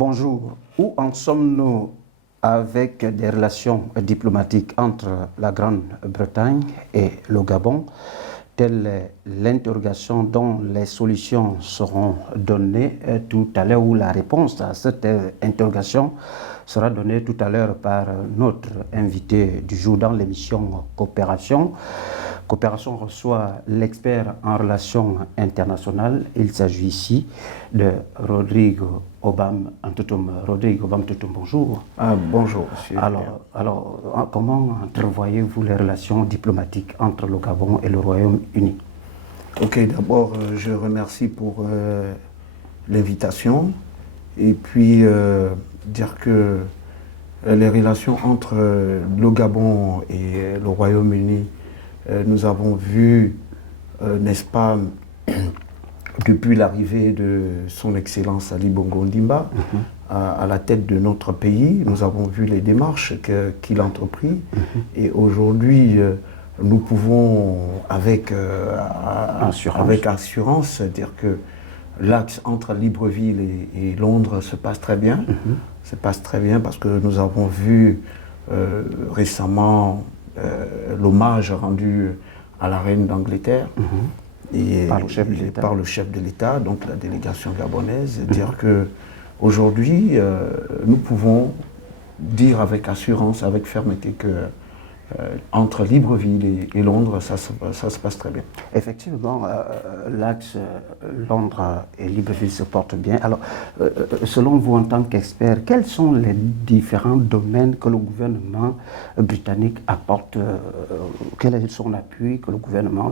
Bonjour. Où en sommes-nous avec des relations diplomatiques entre la Grande-Bretagne et le Gabon? Telle est l'interrogation dont les solutions seront données tout à l'heure, ou la réponse à cette interrogation sera donnée tout à l'heure par notre invité du jour dans l'émission Coopération. Coopération reçoit l'expert en relations internationales. Il s'agit ici de Rodrigo Obam Antutum. Rodrigo Obam Antutum, bonjour. Bonjour, monsieur. Alors, comment entrevoyez-vous les relations diplomatiques entre le Gabon et le Royaume-Uni? Ok, d'abord, je remercie pour l'invitation et puis dire que les relations entre le Gabon et le Royaume-Uni, nous avons vu, n'est-ce pas, depuis l'arrivée de son Excellence Ali Bongo Ondimba à la tête de notre pays, nous avons vu les démarches qu'il a entreprises et aujourd'hui, nous pouvons avec assurance dire que l'axe entre Libreville et Londres se passe très bien. Se passe très bien parce que nous avons vu récemment l'hommage rendu à la reine d'Angleterre et par le chef de l'État, donc la délégation gabonaise, dire que aujourd'hui nous pouvons dire avec assurance, avec fermeté que entre Libreville et Londres, ça se passe très bien. Effectivement, l'axe Londres et Libreville se porte bien. Alors, selon vous, en tant qu'expert, quels sont les différents domaines que le gouvernement britannique apporte, quel est son appui que le gouvernement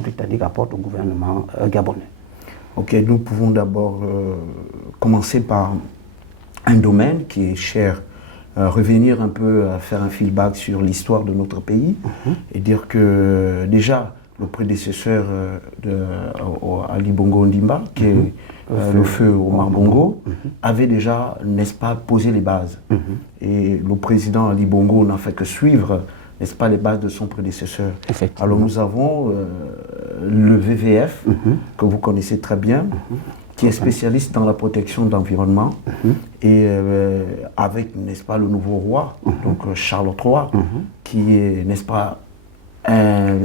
britannique apporte au gouvernement gabonais? Ok, nous pouvons d'abord commencer par un domaine qui est cher. Revenir un peu à faire un feedback sur l'histoire de notre pays et dire que déjà le prédécesseur Ali Bongo Ondimba, qui est le feu Omar Bongo, avait déjà, n'est-ce pas, posé les bases. Et le président Ali Bongo n'a fait que suivre, n'est-ce pas, les bases de son prédécesseur. Alors nous avons le VVF, que vous connaissez très bien, qui est spécialiste dans la protection de l'environnement et avec, n'est-ce pas, le nouveau roi, donc Charles III, qui est, n'est-ce pas, un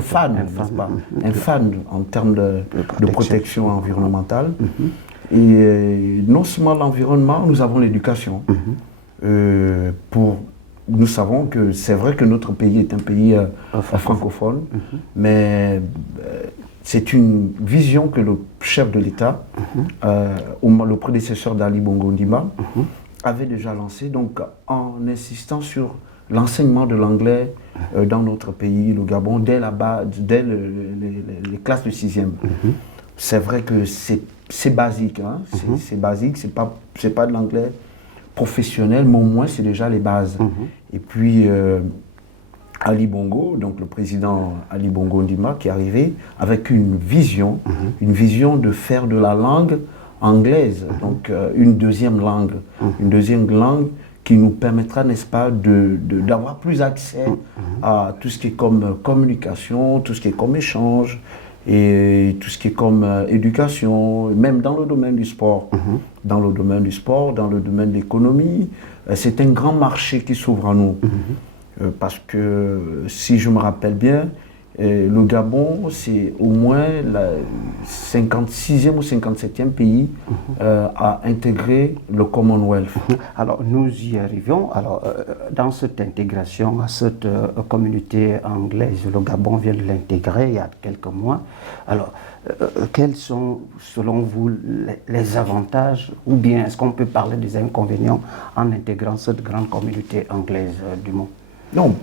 fan, n'est-ce pas, un fan en termes de protection environnementale. Et non seulement l'environnement, nous avons l'éducation. Nous savons que c'est vrai que notre pays est un pays francophone, mais c'est une vision que le chef de l'État, le prédécesseur d'Ali Bongo Ondimba, avait déjà lancée, donc en insistant sur l'enseignement de l'anglais dans notre pays, le Gabon, dès les classes de 6e. C'est vrai que c'est basique, hein? C'est basique, c'est pas de l'anglais professionnel, mais au moins c'est déjà les bases. Et puis Ali Bongo, donc le président Ali Bongo Ondimba, qui est arrivé avec une vision de faire de la langue anglaise, donc une deuxième langue qui nous permettra, n'est-ce pas, d'avoir plus accès à tout ce qui est comme communication, tout ce qui est comme échange, et tout ce qui est comme éducation, même dans le domaine du sport. Dans le domaine du sport, dans le domaine de l'économie, c'est un grand marché qui s'ouvre à nous. Parce que, si je me rappelle bien, le Gabon, c'est au moins le 56e ou 57e pays à intégrer le Commonwealth. Alors, nous y arrivons. Alors, dans cette intégration, à cette communauté anglaise, le Gabon vient de l'intégrer il y a quelques mois. Alors, quels sont, selon vous, les avantages, ou bien est-ce qu'on peut parler des inconvénients en intégrant cette grande communauté anglaise du monde? Non,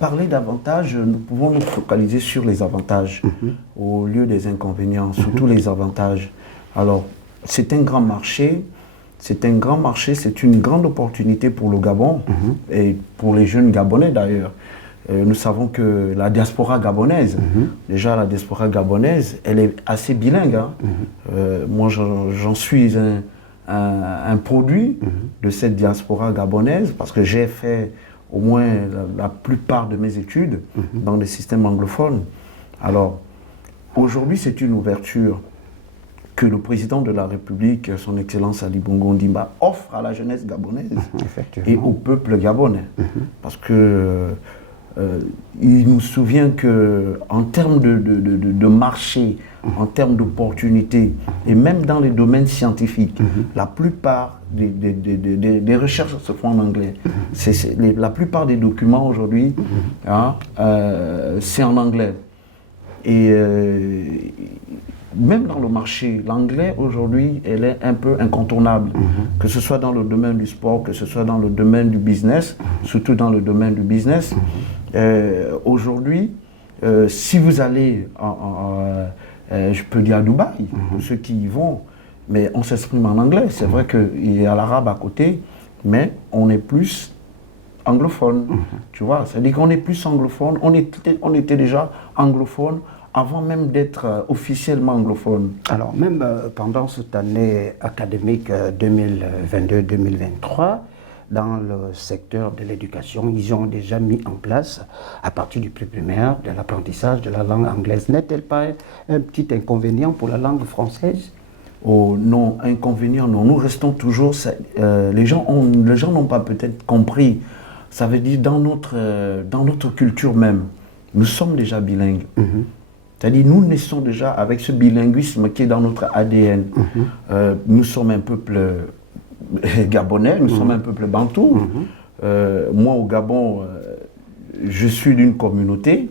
parler d'avantages, nous pouvons nous focaliser sur les avantages au lieu des inconvénients, surtout les avantages. Alors, c'est un grand marché, c'est une grande opportunité pour le Gabon et pour les jeunes Gabonais d'ailleurs. Nous savons que la diaspora gabonaise, déjà la diaspora gabonaise, elle est assez bilingue. Moi, j'en suis un produit de cette diaspora gabonaise parce que j'ai fait au moins la plupart de mes études dans les systèmes anglophones. Alors, aujourd'hui, c'est une ouverture que le président de la République, son Excellence Ali Bongo Ondimba, offre à la jeunesse gabonaise et au peuple gabonais. Parce que il nous souvient qu'en termes de marché, en termes d'opportunités, et même dans les domaines scientifiques, la plupart des recherches se font en anglais. La plupart des documents aujourd'hui, c'est en anglais. Et même dans le marché, l'anglais aujourd'hui, elle est un peu incontournable. Que ce soit dans le domaine du sport, que ce soit dans le domaine du business, surtout dans le domaine du business. Aujourd'hui, si vous allez, je peux dire à Dubaï, pour ceux qui y vont, mais on s'exprime en anglais. C'est vrai qu'il y a l'arabe à côté, mais on est plus anglophone. Tu vois, c'est-à-dire qu'on est plus anglophone. On était déjà anglophone avant même d'être officiellement anglophone. Alors, même pendant cette année académique 2022-2023, dans le secteur de l'éducation, ils ont déjà mis en place, à partir du primaire, de l'apprentissage de la langue anglaise. N'est-elle pas un petit inconvénient pour la langue française? Oh non, inconvénient, non. Nous restons toujours... les gens n'ont pas peut-être compris. Ça veut dire dans notre culture même, nous sommes déjà bilingues. C'est-à-dire nous naissons déjà avec ce bilinguisme qui est dans notre ADN. Nous sommes un peuple gabonais, nous sommes un peuple bantou. Moi au Gabon, je suis d'une communauté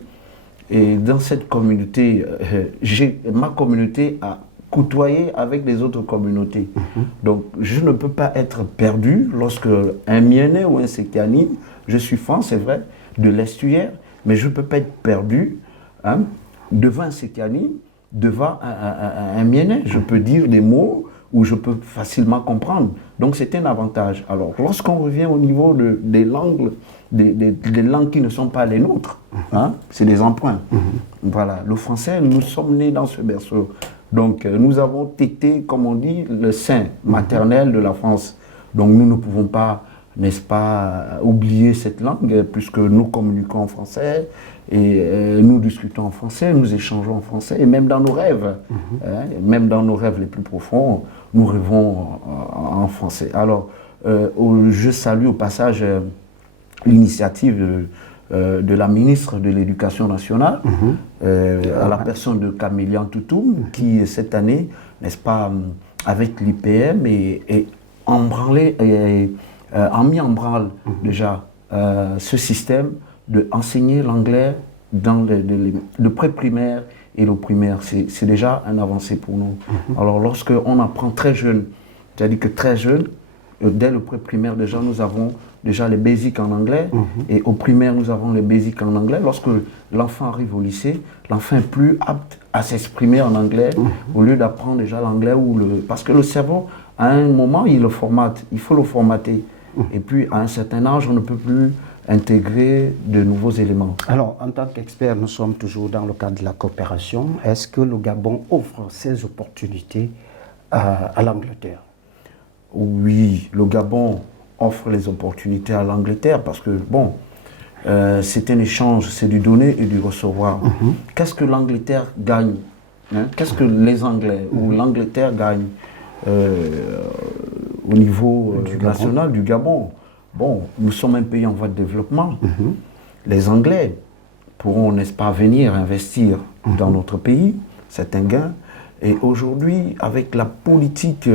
et dans cette communauté, ma communauté a côtoyé avec les autres communautés. Donc je ne peux pas être perdu lorsque un Mienais ou un Sekiani, je suis fan, c'est vrai, de l'estuaire, mais je ne peux pas être perdu devant un Sekiani, devant un Mienais. Je peux dire des mots où je peux facilement comprendre. Donc c'est un avantage. Alors lorsqu'on revient au niveau des langues, des langues qui ne sont pas les nôtres, c'est des emprunts. Voilà, le français, nous sommes nés dans ce berceau. Donc nous avons tété, comme on dit, le sein maternel de la France. Donc nous ne pouvons pas, n'est-ce pas, oublier cette langue, puisque nous communiquons en français, et nous discutons en français, nous échangeons en français, et même dans nos rêves, même dans nos rêves les plus profonds, nous rêvons en français. Alors, je salue au passage l'initiative de la ministre de l'Éducation nationale, à la personne de Camélian Toutoum, qui cette année, n'est-ce pas, avec l'IPM, a mis en branle déjà ce système d'enseigner l'anglais dans le pré-primaire et le primaire. C'est déjà un avancé pour nous. Alors lorsqu'on apprend très jeune, c'est-à-dire que très jeune, dès le pré-primaire déjà, nous avons déjà les basics en anglais, et au primaire, nous avons les basics en anglais. Lorsque l'enfant arrive au lycée, l'enfant est plus apte à s'exprimer en anglais, au lieu d'apprendre déjà l'anglais, parce que le cerveau, à un moment, il le formate, il faut le formater. Et puis, à un certain âge, on ne peut plus intégrer de nouveaux éléments. Alors, en tant qu'expert, nous sommes toujours dans le cadre de la coopération. Est-ce que le Gabon offre ces opportunités à l'Angleterre? Oui, le Gabon offre les opportunités à l'Angleterre parce que, bon, c'est un échange, c'est du donner et du recevoir. Qu'est-ce que l'Angleterre gagne, qu'est-ce que les Anglais ou l'Angleterre gagne au niveau national du Gabon? Bon, nous sommes un pays en voie de développement. Les Anglais pourront, n'est-ce pas, venir investir dans notre pays, c'est un gain. Et aujourd'hui, avec la politique,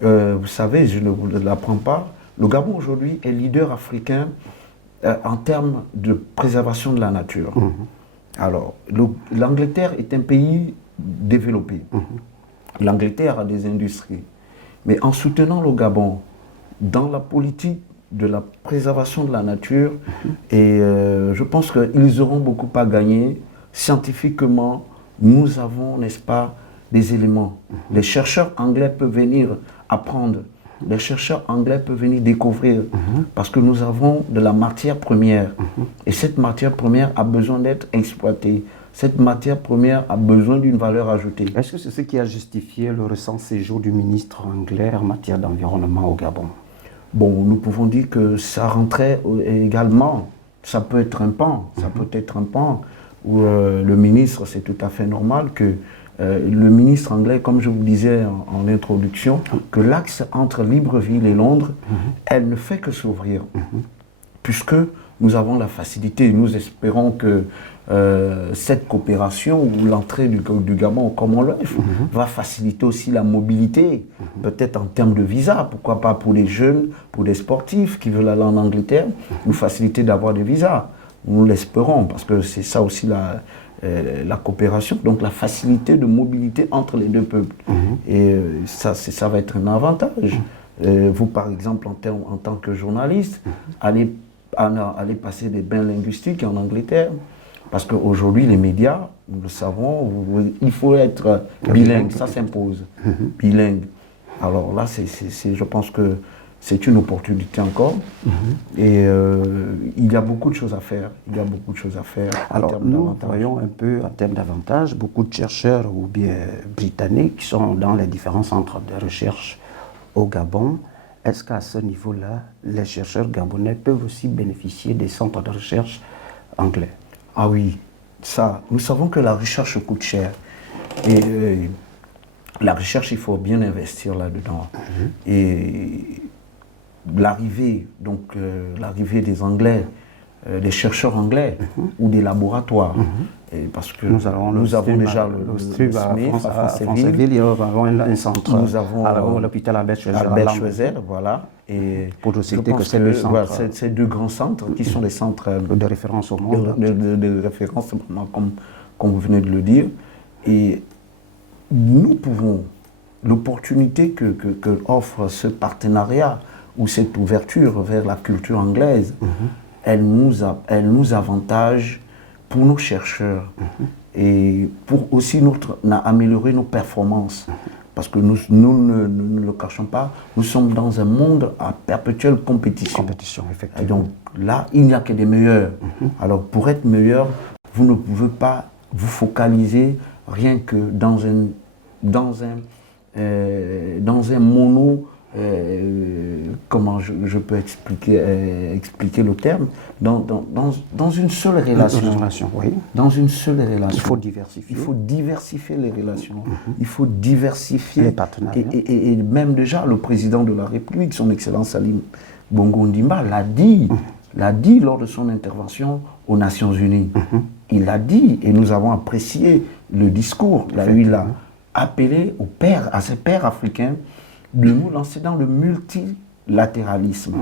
vous savez, je ne vous l'apprends pas, le Gabon aujourd'hui est leader africain en termes de préservation de la nature. Alors, l'Angleterre est un pays développé. L'Angleterre a des industries. Mais en soutenant le Gabon dans la politique de la préservation de la nature, et je pense qu'ils auront beaucoup à gagner. Scientifiquement, nous avons, n'est-ce pas, des éléments. Les chercheurs anglais peuvent venir apprendre. Les chercheurs anglais peuvent venir découvrir, parce que nous avons de la matière première. Et cette matière première a besoin d'être exploitée. Cette matière première a besoin d'une valeur ajoutée. Est-ce que c'est ce qui a justifié le récent séjour du ministre anglais en matière d'environnement au Gabon? Bon, nous pouvons dire que ça rentrait également. Ça peut être un pan, ça peut être un pan où le ministre, c'est tout à fait normal que le ministre anglais, comme je vous disais en introduction, que l'axe entre Libreville et Londres, elle ne fait que s'ouvrir, puisque nous avons la facilité. Nous espérons que cette coopération ou l'entrée du Gabon au Commonwealth va faciliter aussi la mobilité, peut-être en termes de visa, pourquoi pas pour les jeunes, pour les sportifs qui veulent aller en Angleterre, nous faciliter d'avoir des visas. Nous l'espérons, parce que c'est ça aussi la coopération, donc la facilité de mobilité entre les deux peuples. Et ça va être un avantage. Vous, par exemple, en tant que journaliste, allez passer des bains linguistiques en Angleterre, parce qu'aujourd'hui, les médias, nous le savons, il faut être bilingue, ça s'impose, bilingue. Alors là, je pense que c'est une opportunité encore, et il y a beaucoup de choses à faire. Alors, nous voyons un peu en termes d'avantages, beaucoup de chercheurs ou bien britanniques qui sont dans les différents centres de recherche au Gabon. Est-ce qu'à ce niveau-là, les chercheurs gabonais peuvent aussi bénéficier des centres de recherche anglais? Ah oui, ça, nous savons que la recherche coûte cher. Et la recherche, il faut bien investir là-dedans. Et l'arrivée des Anglais, des chercheurs anglais ou des laboratoires, parce que nous avons déjà le STRIB à Franceville, nous avons un centre, nous avons l'hôpital Albert Schweitzer, voilà. Et pour ne citer que ces deux centres, voilà, ces deux grands centres qui sont des centres de référence au monde, de référence, comme vous venez de le dire. Et nous pouvons, l'opportunité que offre ce partenariat ou cette ouverture vers la culture anglaise, elle nous avantage pour nos chercheurs et pour aussi améliorer nos performances. Parce que nous ne le cachons pas, nous sommes dans un monde à perpétuelle compétition. Effectivement. Et donc là, il n'y a que des meilleurs. Alors pour être meilleur, vous ne pouvez pas vous focaliser rien que dans un mono. Comment je peux expliquer le terme, dans une seule relation. Oui. Dans une seule relation. Il faut diversifier. Il faut diversifier les relations. Il faut diversifier les partenariats. Et même déjà, le président de la République, son Excellence Salim Bongo Ondimba, l'a dit lors de son intervention aux Nations Unies. Il l'a dit, et nous avons apprécié le discours. Là où il a appelé à ses pairs africains de nous lancer dans le multilatéralisme.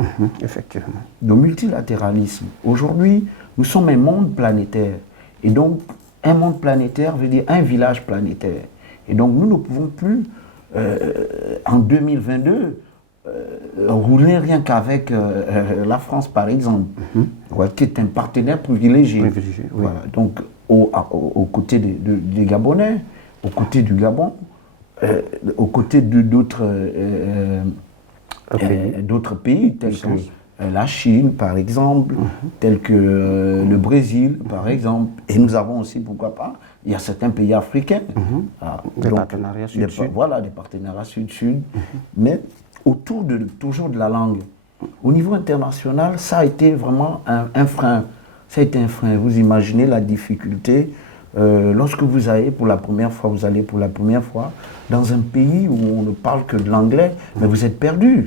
Effectivement. Le multilatéralisme. Aujourd'hui, nous sommes un monde planétaire. Et donc, un monde planétaire veut dire un village planétaire. Et donc, nous ne pouvons plus, en 2022, rouler rien qu'avec la France, par exemple, qui est un partenaire privilégié. Oui. Voilà. Donc, aux côtés des Gabonais, aux côtés du Gabon, aux côtés d'autres pays, tels que la Chine, par exemple, tels que le Brésil, par exemple. Et nous avons aussi, pourquoi pas, il y a certains pays africains. Des partenariats sud-sud. Voilà, des partenariats sud-sud. Mais autour toujours de la langue. Au niveau international, ça a été vraiment un frein. Ça a été un frein. Vous imaginez la difficulté. Lorsque vous allez pour la première fois dans un pays où on ne parle que de l'anglais, mais vous êtes perdu.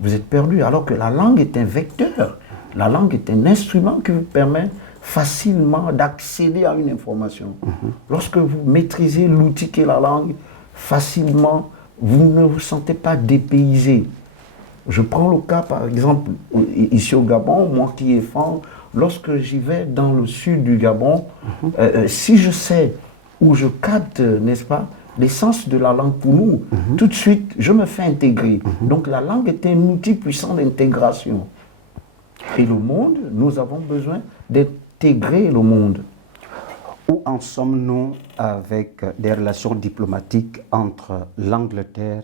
Vous êtes perdu, alors que la langue est un vecteur. La langue est un instrument qui vous permet facilement d'accéder à une information. Lorsque vous maîtrisez l'outil qu'est la langue, facilement, vous ne vous sentez pas dépaysé. Je prends le cas, par exemple, ici au Gabon, moi qui ai fan, lorsque j'y vais dans le sud du Gabon, si je sais ou je capte, n'est-ce pas, l'essence de la langue pour nous, tout de suite, je me fais intégrer. Donc la langue est un outil puissant d'intégration. Et le monde, nous avons besoin d'intégrer le monde. Où en sommes-nous avec des relations diplomatiques entre l'Angleterre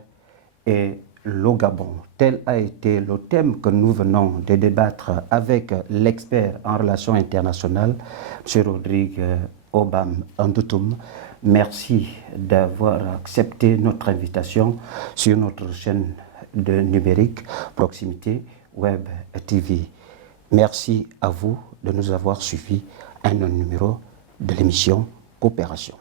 et le Gabon? Tel a été le thème que nous venons de débattre avec l'expert en relations internationales, M. Rodrigue Obam Andoutoum. Merci d'avoir accepté notre invitation sur notre chaîne de numérique Proximité Web TV. Merci à vous de nous avoir suivis à un numéro de l'émission Coopération.